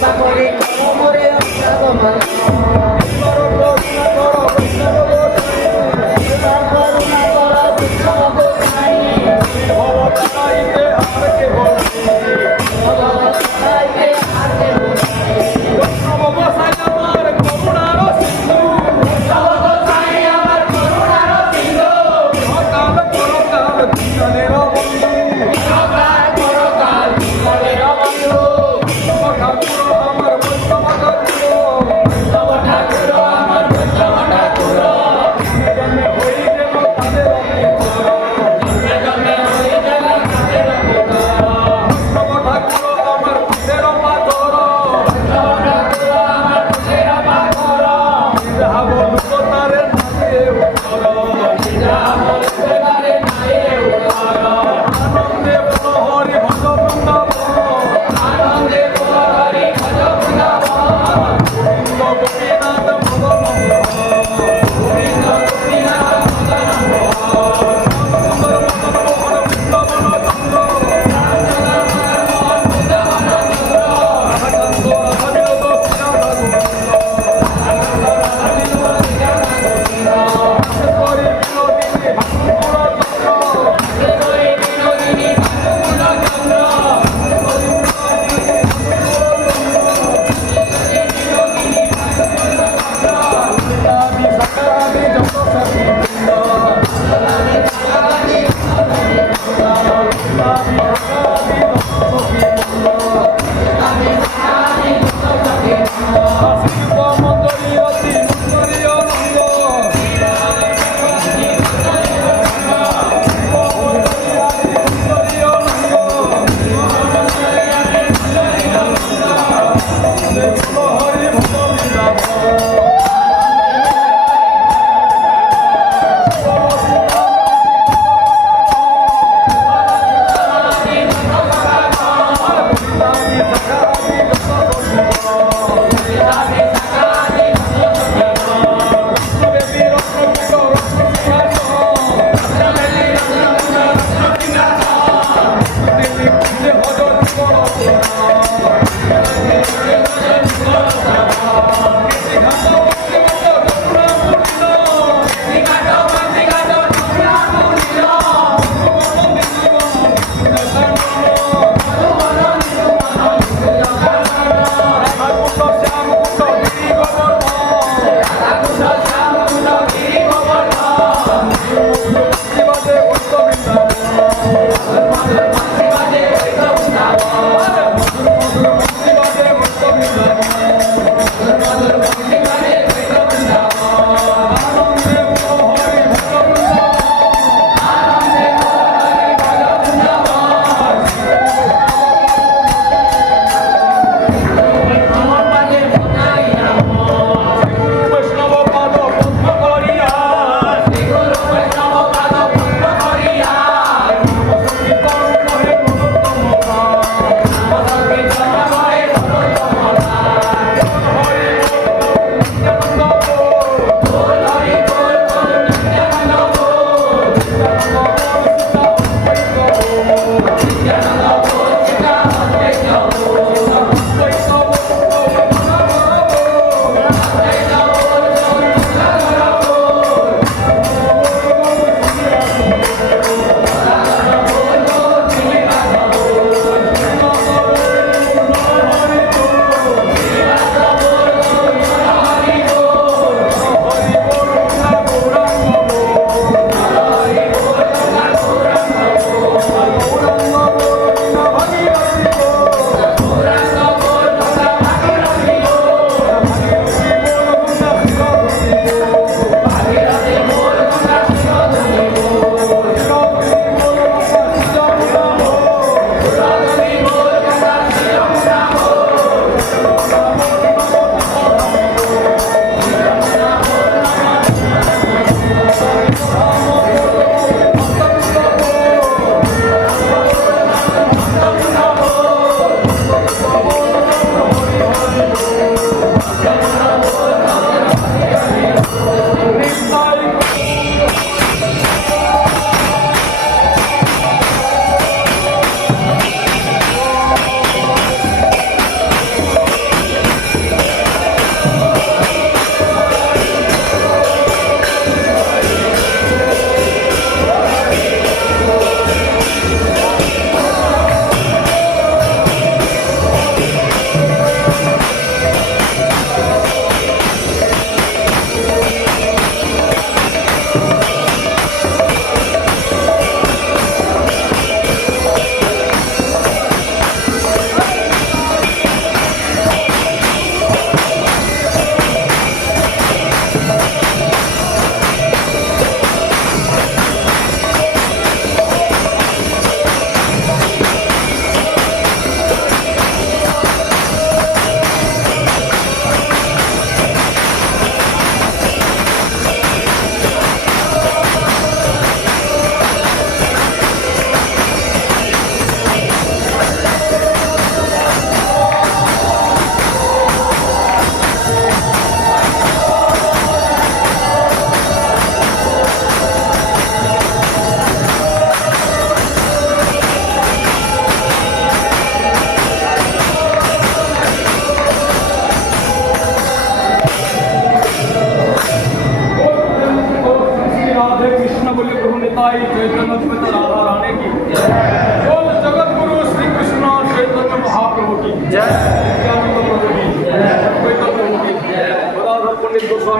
সাগরে কমরে অসাগমান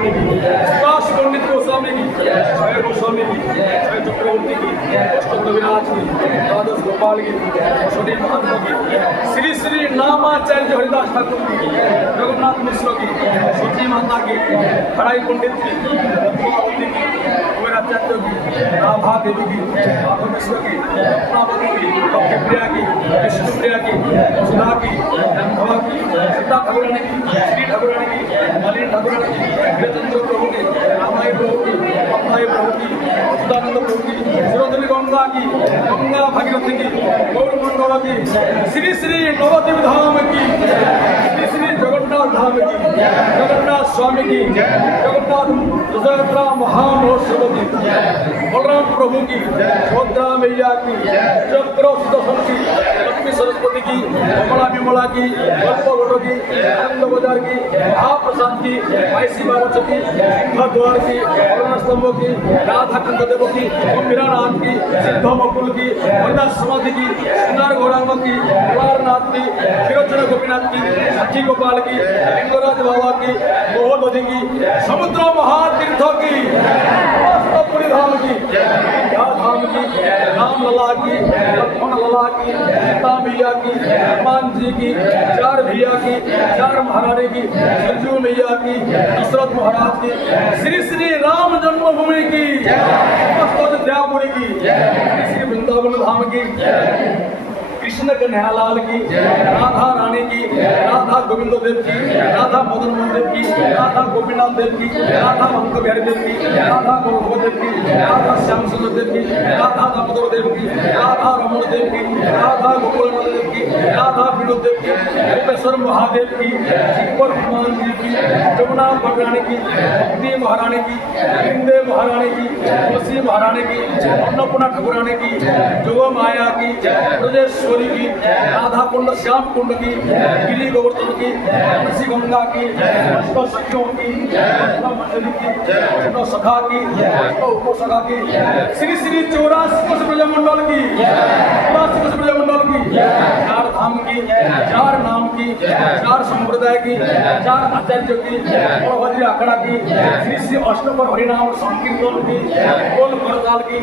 गोस्वामी की, प्रकाश पंडित गोस्वामी की, जय गोस्वामी की, जय चक्रवर्ती की, अष्टविनाथ की, द्वादश गोपाल की, अश्वनी महात्मा की, श्री श्री नामाचार्य हरिदास ठाकुर की, जगन्नाथ मिश्र की, सची माता की, खड़ाई पंडित की, रत्नावती की, कुबेराचार्य की, राधा देवी की, माधव मिश्र की, रत्नावती की, प्रिया की, विष्णुप्रिया की, सुधा की, रंभवा की, सीता ठाकुरानी की, श्री ठाकुरानी की, मलिन ठाकुरानी की, वीरचंद्र प्रभु की, रामाई प्रभु की, अम्बाई प्रभु की, सुदानंद प्रभु की, सुरधनी गंगा की, गंगा भागीरथी की, गौर मंडल की, श्री श्री नवद्वीप धाम की, श्री श्री जगन्नाथ धाम की, जगन्नाथ स्वामी की, जगन्नाथ रथयात्रा महामहोत्सव की, बलराम प्रभु की, सुभद्रा मैया की, चक्र सुदर्शन की, लक्ष्मी सरस्वती की, कमला विमला की, कल्पवटो की, आनंद बाजार की, महाप्रसाद की, ऐसी बाबा की, सिंहद्वार की, अरुण स्तंभ की, राधा कंददेव की, मीरानाथ की, सिद्ध मकुल की, हरिदास समाधि की, सिंगार गौरांग की, केदारनाथ की, क्षीरोचन गोपीनाथ की, साक्षी गोपाल की, लिंगराज बाबा की, गोहदधी की, समुद्र महातीर्थ की, पुरी धाम की, धाम की, राम लला की, लक्ष्मण लला की, सीता मैया की, हनुमान जी की, चार भैया की, चार महारानी की, सरजू मैया की, दशरथ महाराज की, श्री श्री राम जन्मभूमि की, अयोध्यापुरी की, श्री वृंदावन धाम की, कृष्ण कन्हैयालाल की, राधा रानी की, राधा गोविंद देव की, राधा मदन मोहन देव की, राधा गोपीनाथ देव की, राधा महंत बिहारी देव की, राधा गौरव देव की, राधा श्याम सुंदर देव की, राधा दामोदर देव की, राधा रमण देव की, राधा गोकुलनाथ देव की, राधा विनोद देव की, गोपेश्वर महादेव की, शिवपुर हनुमान जी की, जमुना भगरानी की, भक्ति महारानी की, वृंदे महारानी की, तुलसी महारानी की, अन्नपूर्णा ठाकुरानी की, जोग माया की, ब्रजेश्वरी की, राधा कुंड श्याम कुंड की, गिरी गोवर्धन की, तुलसी गंगा की, अष्ट सखियों की, अष्ट मंडली की, अष्ट सखा की, अष्ट उपसखा की, श्री श्री 84 ब्रजमंडल की, 84 ब्रजमंडल की, 4 धाम की, 4 नाम की, 4 संप्रदाय की, 4 आचार्य की, बड़भद्री अखड़ा की, श्री श्री अष्टपर हरिनाम संकीर्तन की, गोल करताल की,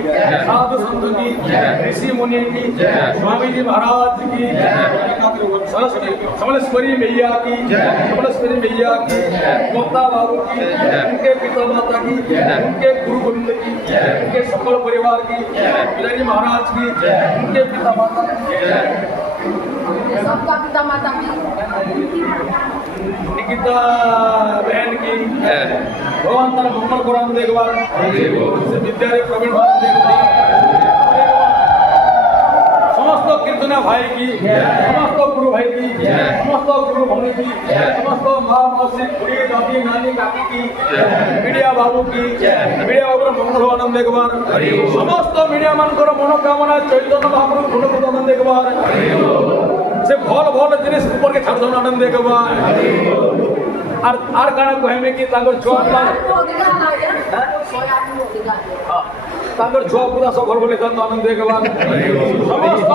साधु संत की, ऋषि मुनि की, स्वामी जी महाराज की, समलेश्वरी मैया की, समलेश्वरी मैया की, गोता बाबू की, उनके पिता माता की, उनके गुरु गोविंद की, उनके सकल परिवार की, बिहारी महाराज की, उनके पिता माता की, सबका पिता माता की, निकिता बहन की, भगवान तारा मंगल कुरान देखवा, विद्यालय प्रवीण समस्त कीर्तना भाई की, समस्त गुरु भाई की, समस्त गुरु भौनी की, समस्त माँ मौसी बुढ़ी दादी नानी काकी की, मीडिया बाबू की, मीडिया बाबू मंगल आनंद एक बार, समस्त मीडिया मानकर मनोकामना चैतन्य महाप्रभु गुणकृत आनंद एक बार, से भल भल जिनिस ऊपर के छाड़ आनंद एक बार, आर काना कहमे कि तागर छुआ तागर छुआ पूरा सफल बोले तन आनंद एक बार, समस्त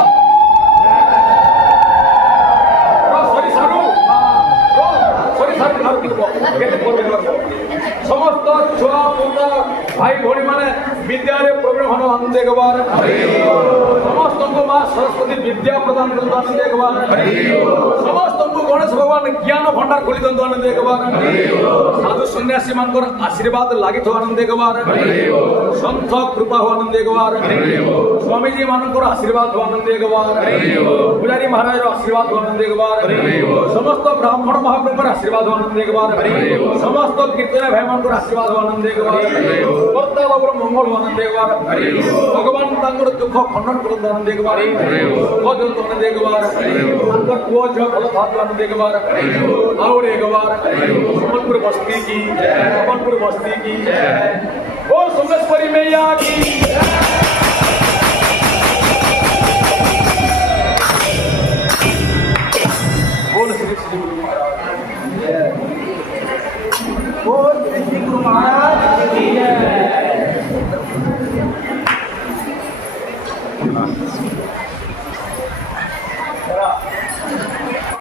समस्त छुआ पुता भाई भौणी माने विद्यालय प्रोग्राम हन आनंद एक बार, समस्त को मां सरस्वती विद्या प्रदान करत आनंद एक बार, समस्त को गणेश भगवान ज्ञान भंडार खोली दंत आनंद एक बार, साधु सन्यासी मानकर आशीर्वाद लागि तो आनंद एक बार, संत कृपा हो आनंद एक बार, स्वामी जी मानकर आशीर्वाद हो आनंद एक बार, पुजारी महाराज आशीर्वाद हो आनंद एक बार, समस्त ब्राह्मण महाप्रभु आशीर्वाद हो आनंद एक बार, समस्त कीर्तन भाई मानकर आशीर्वाद हो आनंद एक बार, कर्ता बाबूर मंगल हो आनंद एक बार, भगवान तांगर दुख खंडन करत आनंद एक बार, सुख जंत आनंद एक बार, तांकर पुओ झ भल थात आनंद एक बार, और एक बार समलपुर बस्ती की, समलपुर बस्ती की, ओ सोमेश्वरी मैया की।